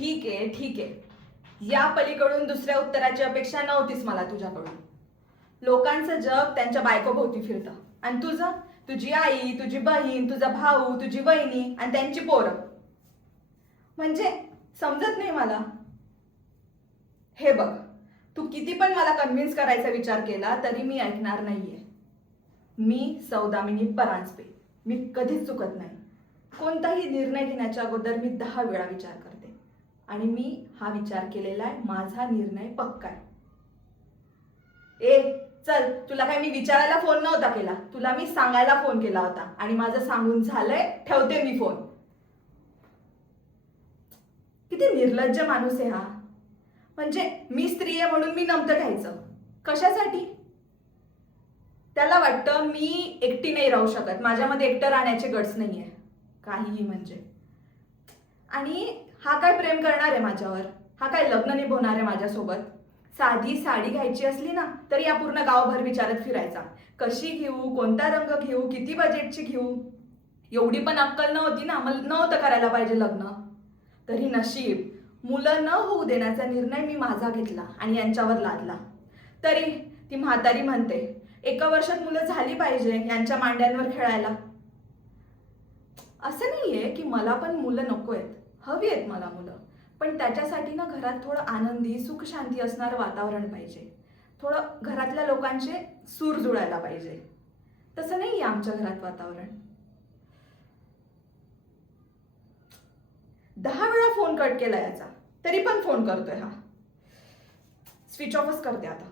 ठीक आहे, ठीक आहे. या पलीकडून दुसऱ्या उत्तराची अपेक्षा नव्हतीच मला तुझ्याकडून. लोकांचं जग त्यांच्या बायकोभोवती फिरतं आणि तुझं, तुझी आई, तुझी बहीण, तुझा भाऊ, तुझी वहिनी आणि त्यांची पोरं. म्हणजे समजत नाही मला. हे बघ, तू किती पण मला कन्व्हिन्स करायचा विचार केला तरी मी ऐकणार नाहीये. मी सौदामिनी परांजपे. मी कधीच चुकत नाही. कोणताही निर्णय घेण्याच्या अगोदर मी 10 वेळा विचार करते आणि मी हा विचार केलेला आहे. माझा निर्णय पक्का आहे. ए चल, तुला काय मी विचारायला फोन नव्हता केला, तुला मी सांगायला फोन केला होता आणि माझं सांगून झालंय. ठेवते मी फोन. किती निर्लज्ज माणूस आहे हा. म्हणजे मी स्त्री आहे म्हणून मी नमतं घ्यायचं. कशासाठी? त्याला वाटतं मी एकटी नाही राहू शकत, माझ्यामध्ये एकटं राहण्याचे गट्स नाहीये. काहीही म्हणजे. आणि हा काय प्रेम करणार आहे माझ्यावर? हा काय लग्न निभवणार आहे माझ्यासोबत? साधी साडी घ्यायची असली ना तरी या पूर्ण गावभर विचारत फिरायचा, कशी घेऊ, कोणता रंग घेऊ, किती बजेटची घेऊ. एवढी पण अक्कल नव्हती ना, मला नव्हतं करायला पाहिजे लग्न. तरी नशीब, मुलं न होऊ देण्याचा निर्णय मी माझा घेतला आणि यांच्यावर लादला. तरी ती म्हातारी म्हणते 1 वर्षात मुलं झाली पाहिजे यांच्या मांड्यांवर खेळायला. असं नाहीये की मला पण मुलं नको आहेत, हवी आहेत मला मुलं. पण त्याच्यासाठी ना घरात थोडं आनंदी, सुख शांती असणारं वातावरण पाहिजे. थोडं घरातल्या लोकांचे सूर जुळायला पाहिजे. तसं नाहीये आमच्या घरात वातावरण. 10 वेळा फोन कट केला याचा, तरी पण फोन करतोय हा. स्विच ऑफच करते आता.